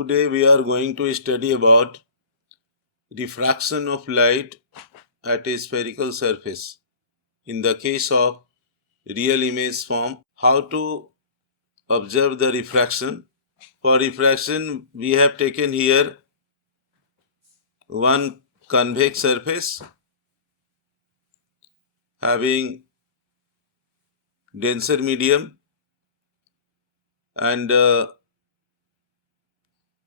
Today we are going to study about diffraction of light at a spherical surface. In the case of real image form, how to observe the refraction. For refraction, we have taken here one convex surface having denser medium, and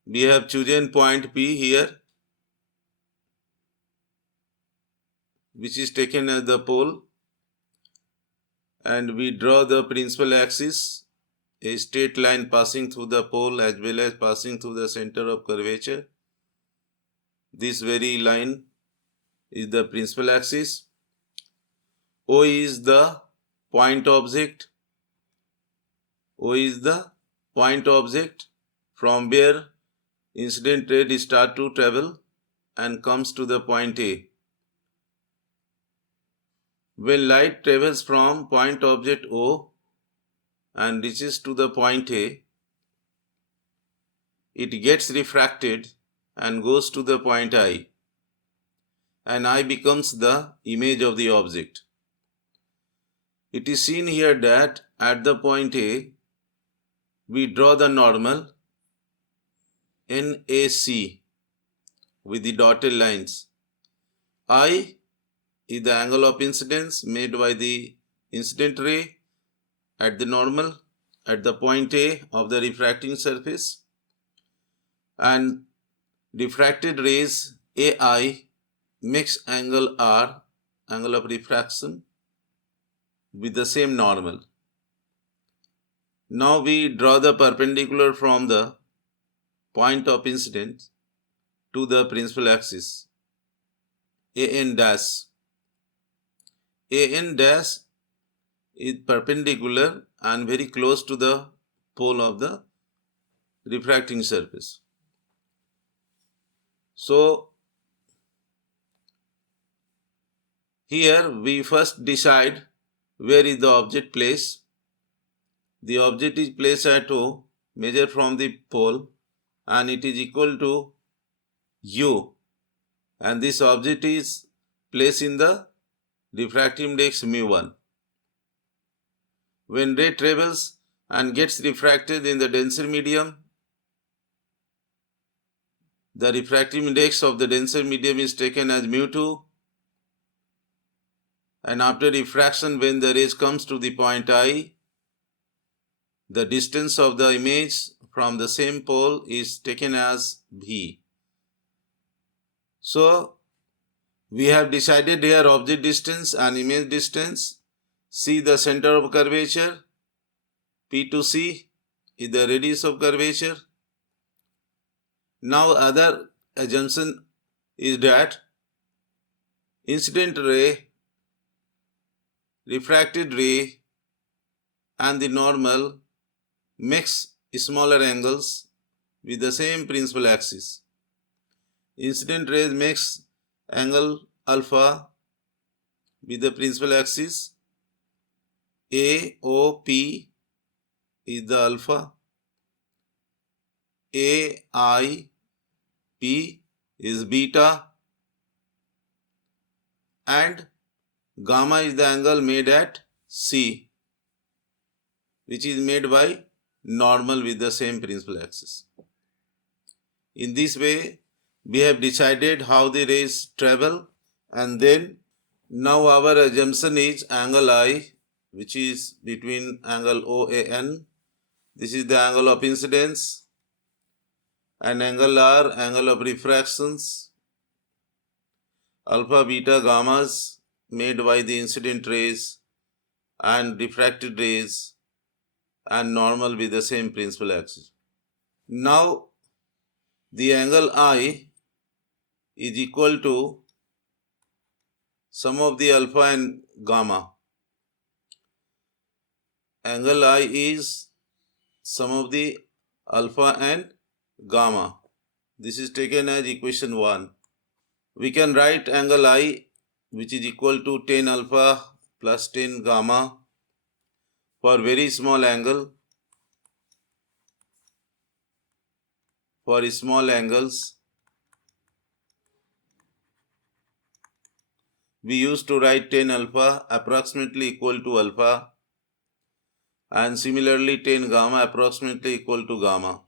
we have chosen point P here, which is taken as the pole, and we draw the principal axis, a straight line passing through the pole as well as passing through the center of curvature. This very line is the principal axis. O is the point object. O is the point object from where incident ray start to travel and comes to the point A. When light travels from point object O and reaches to the point A, it gets refracted and goes to the point I, and I becomes the image of the object. It is seen here that at the point A, we draw the normal NAC with the dotted lines. I is the angle of incidence made by the incident ray at the normal at the point A of the refracting surface, and refracted rays AI makes angle R, angle of refraction, with the same normal. Now we draw the perpendicular from the point of incidence to the principal axis, AN dash. AN dash is perpendicular and very close to the pole of the refracting surface. So here we first decide where is the object placed. The object is placed at O, measure from the pole, and it is equal to U, and this object is placed in the refractive index μ1. When ray travels and gets refracted in the denser medium, the refractive index of the denser medium is taken as μ2, and after refraction, when the rays comes to the point I, the distance of the image from the same pole is taken as V. So we have decided here object distance and image distance. C the center of curvature, P to C is the radius of curvature. Now other assumption is that incident ray, refracted ray and the normal makes smaller angles with the same principal axis. Incident rays makes angle alpha with the principal axis. AOP is the alpha. AIP is beta, and gamma is the angle made at C, which is made by normal with the same principal axis. In this way, we have decided how the rays travel, and then now our assumption is angle I, which is between angle OAN. This is the angle of incidence, and angle R, angle of refractions, alpha, beta, gammas made by the incident rays and refracted rays, and normal with the same principal axis. Now the angle I is equal to sum of the alpha and gamma. Angle I is sum of the alpha and gamma. This is taken as equation 1. We can write angle I, which is equal to 10 alpha plus 10 gamma for very small angle. for small angles, we used to write tan alpha approximately equal to alpha, and similarly tan gamma approximately equal to gamma.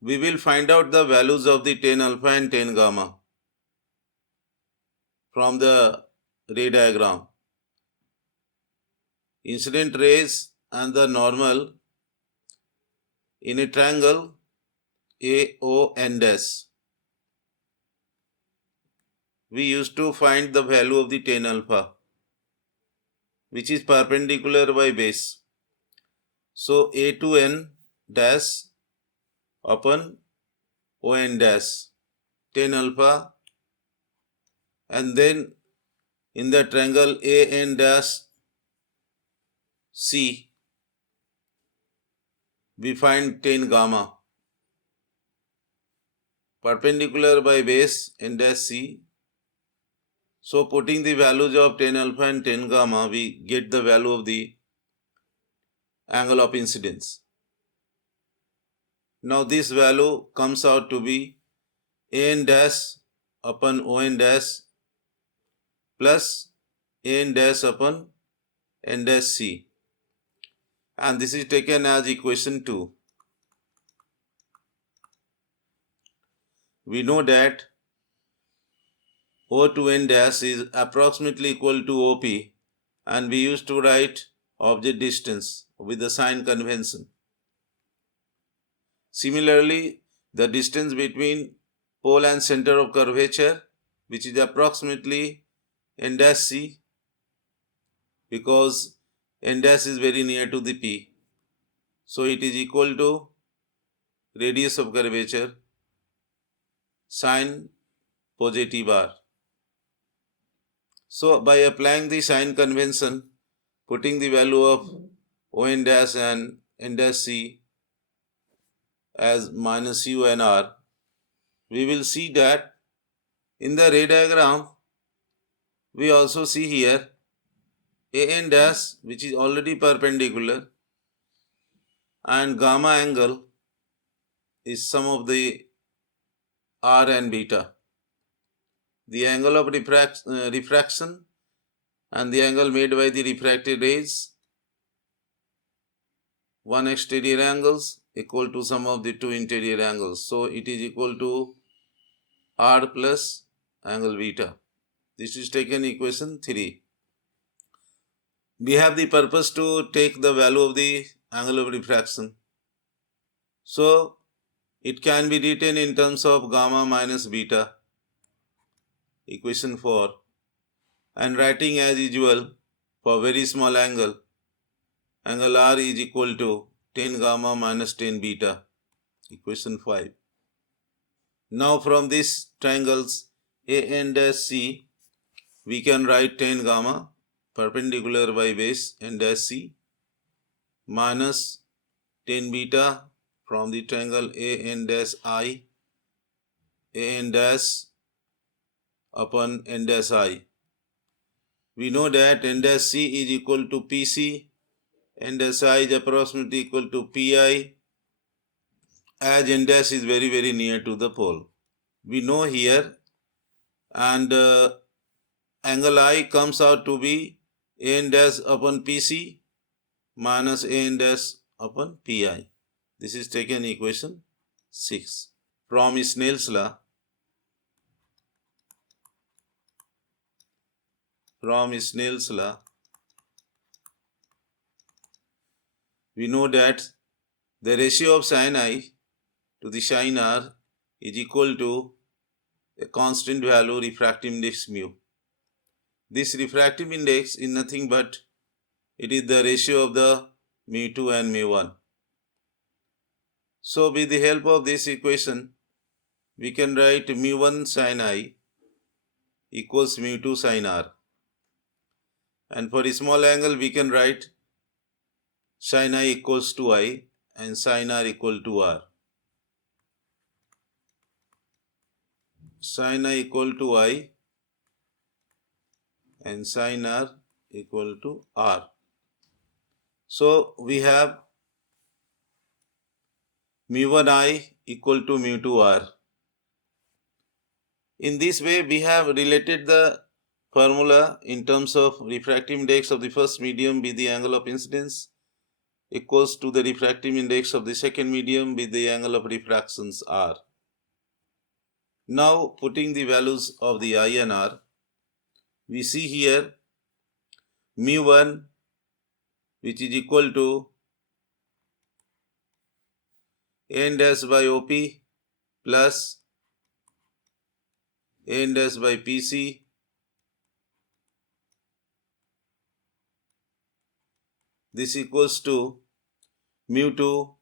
We will find out the values of the tan alpha and tan gamma from the ray diagram. Incident rays and the normal in a triangle AON dash. We used to find the value of the tan alpha, which is perpendicular by base. So A to N dash upon ON dash, tan alpha, and then in the triangle AN dash C, we find tan gamma, perpendicular by base N dash C. So putting the values of tan alpha and tan gamma, we get the value of the angle of incidence. Now this value comes out to be AN dash upon ON dash plus AN dash upon N dash C, and this is taken as equation 2. We know that O to N dash is approximately equal to OP, and we used to write object distance with the sign convention. Similarly, the distance between pole and center of curvature, which is approximately N dash C, because N dash is very near to the P. So it is equal to radius of curvature sine positive r. So by applying the sign convention, putting the value of ON dash and N dash C as minus U and R, we will see that in the ray diagram, we also see here AN dash, which is already perpendicular, and gamma angle is sum of the R and beta. The angle of refraction and the angle made by the refracted rays, one exterior angles equal to sum of the two interior angles. So it is equal to R plus angle beta. This is taken equation 3. We have the purpose to take the value of the angle of refraction. So it can be written in terms of gamma minus beta, equation 4, and writing as usual for very small angle, angle R is equal to tan gamma minus tan beta, equation 5. Now from these triangles A and C, we can write tan gamma perpendicular by base N dash C minus tan beta from the triangle AN dash I, AN dash upon N dash I. We know that N dash C is equal to PC, N dash I is approximately equal to PI, as N dash is very very near to the pole. We know here, and angle I comes out to be AN dash upon PC minus AN dash upon PI. This is taken equation 6. From Snell's law, we know that the ratio of sin I to the sin R is equal to a constant value refractive index mu. This refractive index is nothing but it is the ratio of the mu2 and mu1. So with the help of this equation, we can write mu1 sin I equals mu2 sin R. And for a small angle, we can write sin I equals to I and sin R equal to R. Sin I equal to I and sin R equal to R. So we have mu1 I equal to mu2 R. In this way, we have related the formula in terms of refractive index of the first medium with the angle of incidence equals to the refractive index of the second medium with the angle of refractions R. Now, putting the values of the I and R, we see here mu1, which is equal to n dash by OP plus n dash by PC this equals to mu2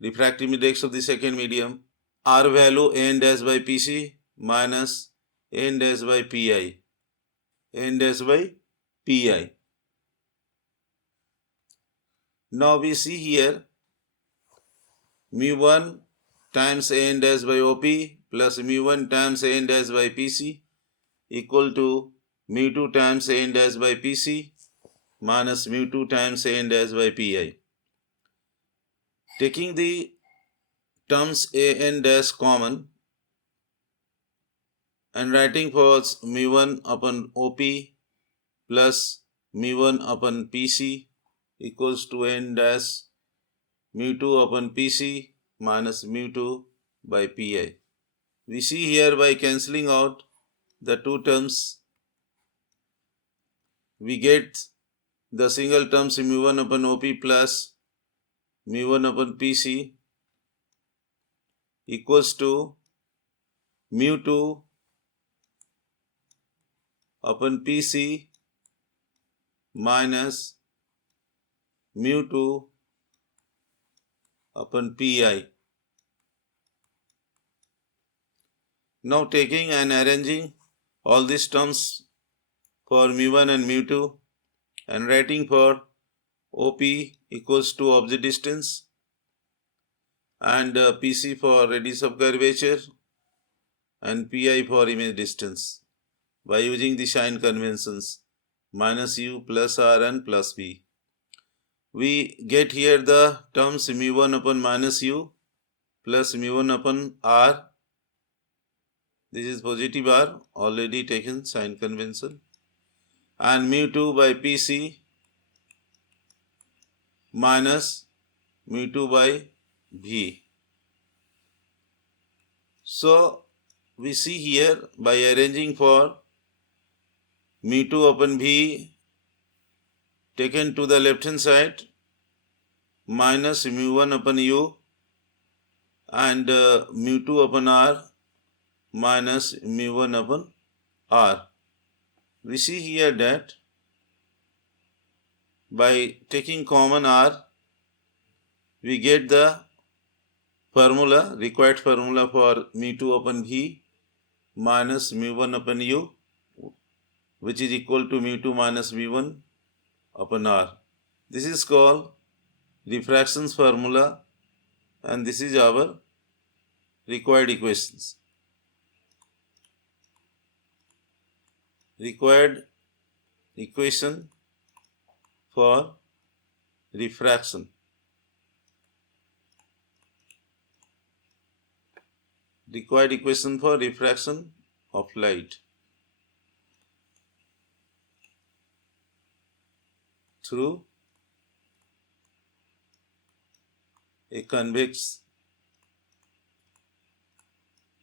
refractive index of the second medium, R value n dash by PC minus n dash by Pi, n dash by Pi. Now we see here mu1 times n dash by OP plus mu1 times n dash by PC equal to mu2 times n dash by PC minus mu2 times n dash by Pi. Taking the terms an dash common and writing for mu1 upon OP plus mu1 upon PC equals to n dash mu2 upon PC minus mu2 by Pi. We see here by cancelling out the two terms, we get the single terms mu1 upon OP plus mu1 upon PC equals to mu2 upon PC minus mu2 upon Pi. Now taking and arranging all these terms for mu1 and mu2 and writing for OP equals to object distance and PC for radius of curvature and Pi for image distance by using the sign conventions minus u plus r and plus b. We get here the terms mu1 upon minus u plus mu1 upon r. This is positive r, already taken sign convention, and mu2 by PC minus mu2 by v. So we see here by arranging for mu2 upon v taken to the left hand side minus mu1 upon u and mu2 upon r minus mu1 upon r. We see here that by taking common r, we get the formula, required formula for mu2 upon v minus mu1 upon u, which is equal to mu2 minus v1 upon r. This is called refractions formula, and this is our required equations. Required equation for refraction. Required equation for refraction of light through a convex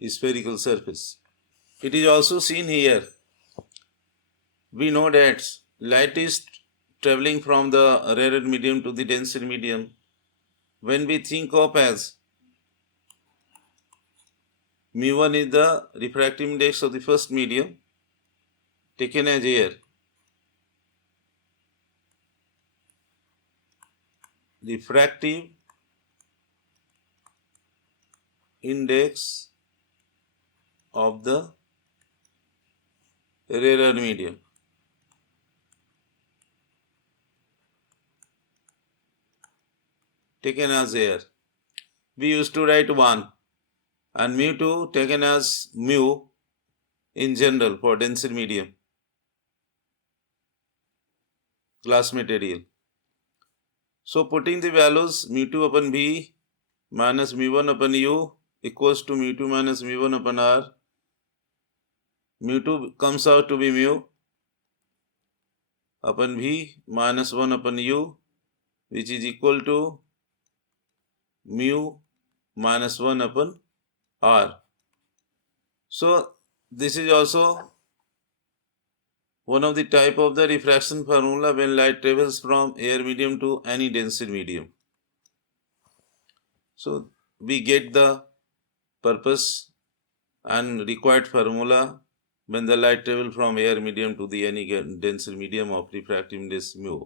spherical surface. It is also seen here. We know that light is traveling from the rarer medium to the denser medium. When we think of as mu1 is the refractive index of the first medium taken as air. Refractive index of the rarer medium. Taken as air. We used to write 1 and mu2 taken as mu in general for denser medium, glass material. So putting the values mu2 upon v minus mu1 upon u equals to mu2 minus mu1 upon r. Mu2 comes out to be mu upon v minus 1 upon u, which is equal to mu minus 1 upon r. So this is also one of the type of the refraction formula when light travels from air medium to any denser medium. So we get the purpose and required formula when the light travels from air medium to the any denser medium of refractive index mu.